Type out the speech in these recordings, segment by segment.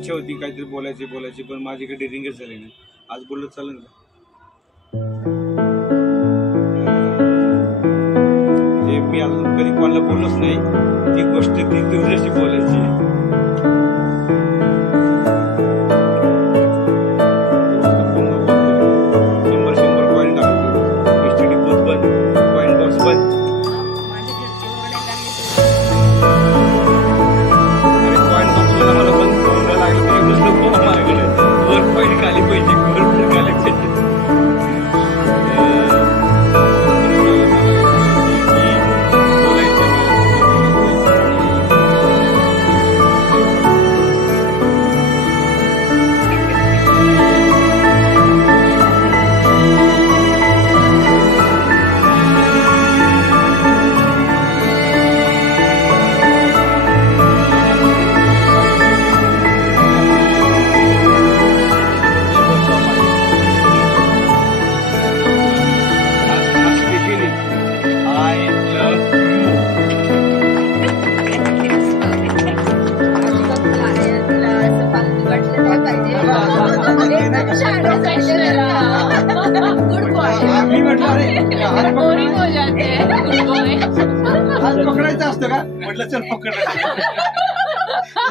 इच्छा होती काहीतरी बोलायची पण माझ्याकडे रिंगच झाली नाही. आज बोललं चालेल का? म्हणजे मी अजून कधी कोणाला बोललोच नाही. ती गोष्ट ती तुझ्याशी बोलायची. पकडायचं असतं का म्हटलं चल पकडायचं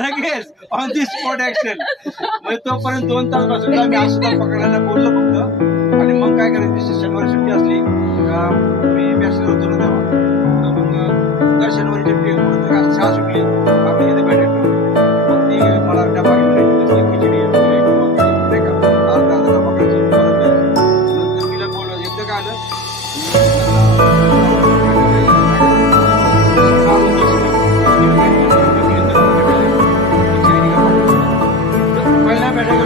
लगेच ऑन दी स्पॉट ऍक्शन. म्हणजे तोपर्यंत 2 तास बसून आम्ही असं पकडायला बोललो फक्त. आणि मग काय करायचं शनिवारी सुट्टी असली का मी बॅचलर होतो ना तेव्हा तर मग दर शनिवारी शाळा सुटली आम्ही इथे भेटायचो. मग ती मला डबा घेऊन कसली खिचडी नाही का अर्धा डबा पकडायचं परत जायचं. नंतर मीला बोललो एकदा काय आलं पहिला भेटायला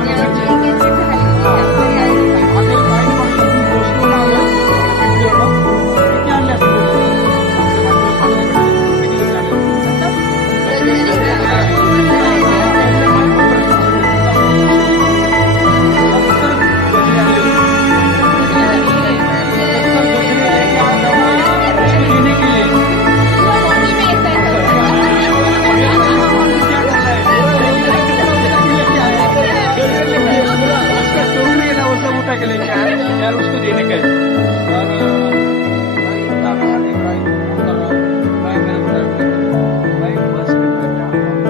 उसको देने का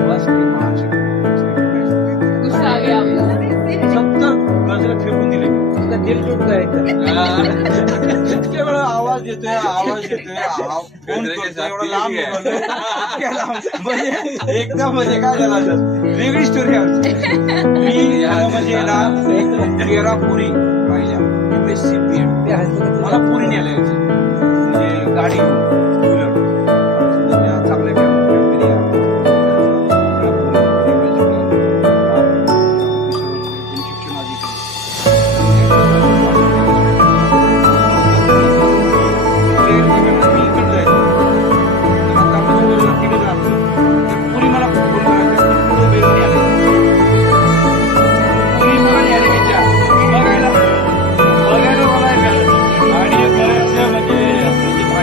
बस के 5 गुस्सा आ गया. 70 गजरे फेकून दिले. उसका दिल टूट गया. केवळ आवाज येतोय फोन करतोय एवढा लांब म्हणजे एकदम म्हणजे काय झालं वेगळी स्टोरी आमची. मी म्हणजे ना 13 पुरी पाहिल्या MSc बीएड मला पुरी न्यायला यायची म्हणजे गाडी स्कूलर चांगल्या शिक्षण पुरी मला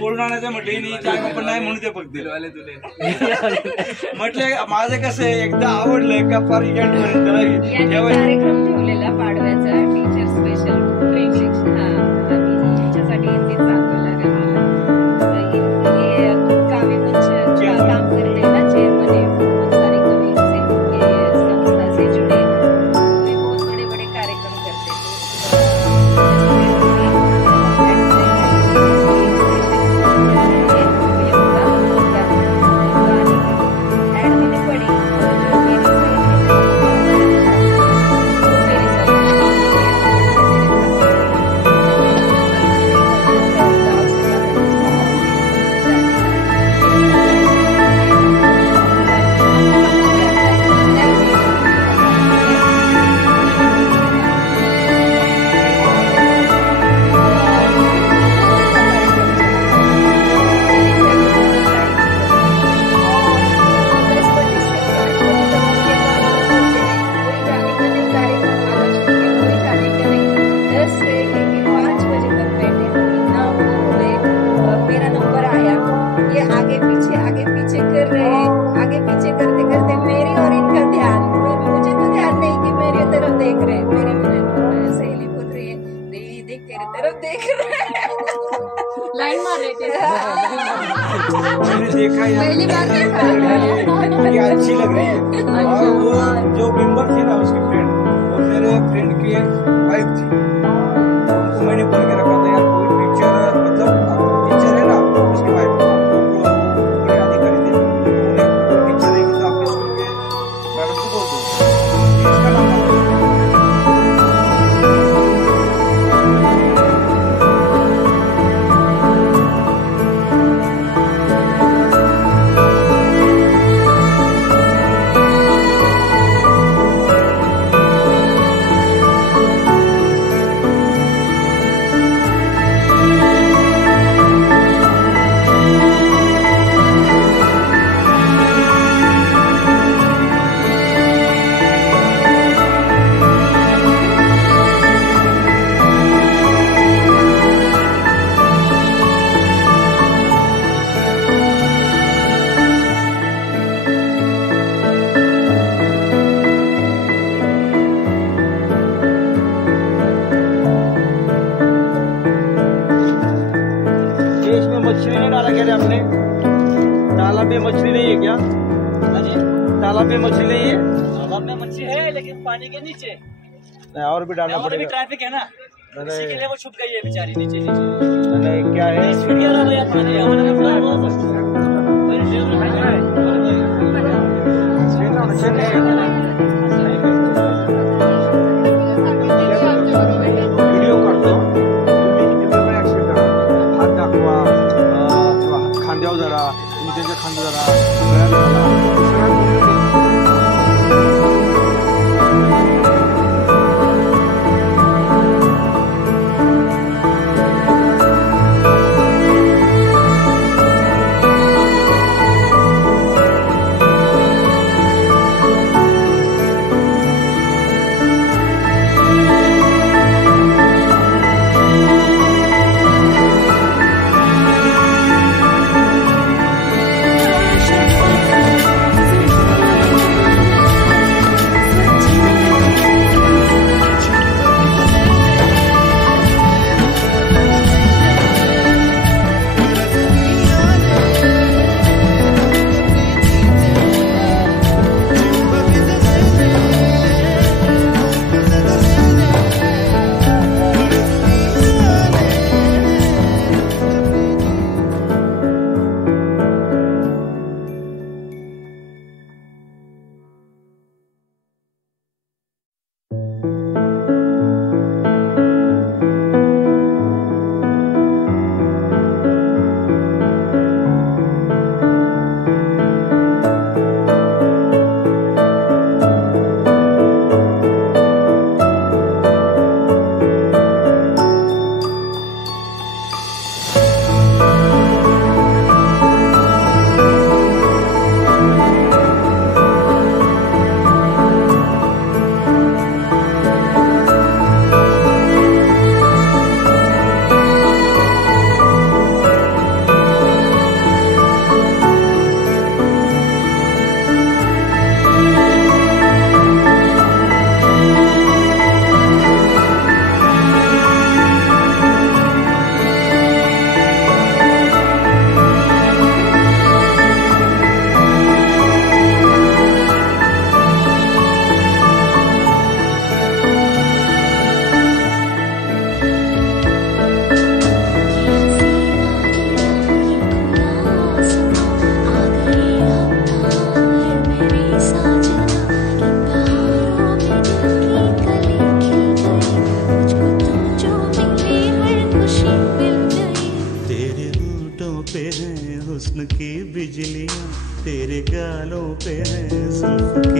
पळून आणायचं म्हटलं काय पण नाही म्हणून ते फक्त म्हटलं माझं कसं एकदा आवडलं का फार कार्यक्रम ठेवलेला पाडव्याचा टीचर स्पेशल प्रेम शिक्षण त्याच्यासाठी ते चांगलं लागेल मला. काव्य मंच काम करते ना चेयरमन है बहुत सारे कवि से संस्था से जुड़े कोई बहुत बड़े बड़े कार्यक्रम करते एडमिन पड़ी देखा है पहली बार देखा है। ये अच्छी लग रही है। और वो जो मेंबर थे ना उसके फ्रेंड, वो मेरे फ्रेंड की वाइफ थी। तो मैंने बोल के रखा था यार कोई टीचर, मतलब टीचर है ना उसकी वाइफ, बड़े अधिकारी थे, उन्हें टीचर है कि तो आपके स्कूल के मैडम को बोल दो इसका नाम मछली नहीं डाला क्या आपने? तालाब में मछली नहीं है क्या? तालाब में मछली नहीं है? तालाब में मछली है लेकिन पानी के नीचे। नहीं, और भी डालना पड़ेगा। ट्रैफिक है ना, इसी के लिए वो छुप गई है बेचारी नीचे नहीं क्या है? व्हिडिओ काढतो तुम्ही, ऍक्शन करा, हात दाखवा, खांद्यावर जरा, तुम्ही त्याच्या खांद्यावर जरा, हुस्न की बिजलियां तेरे गालों पे है जुल्फ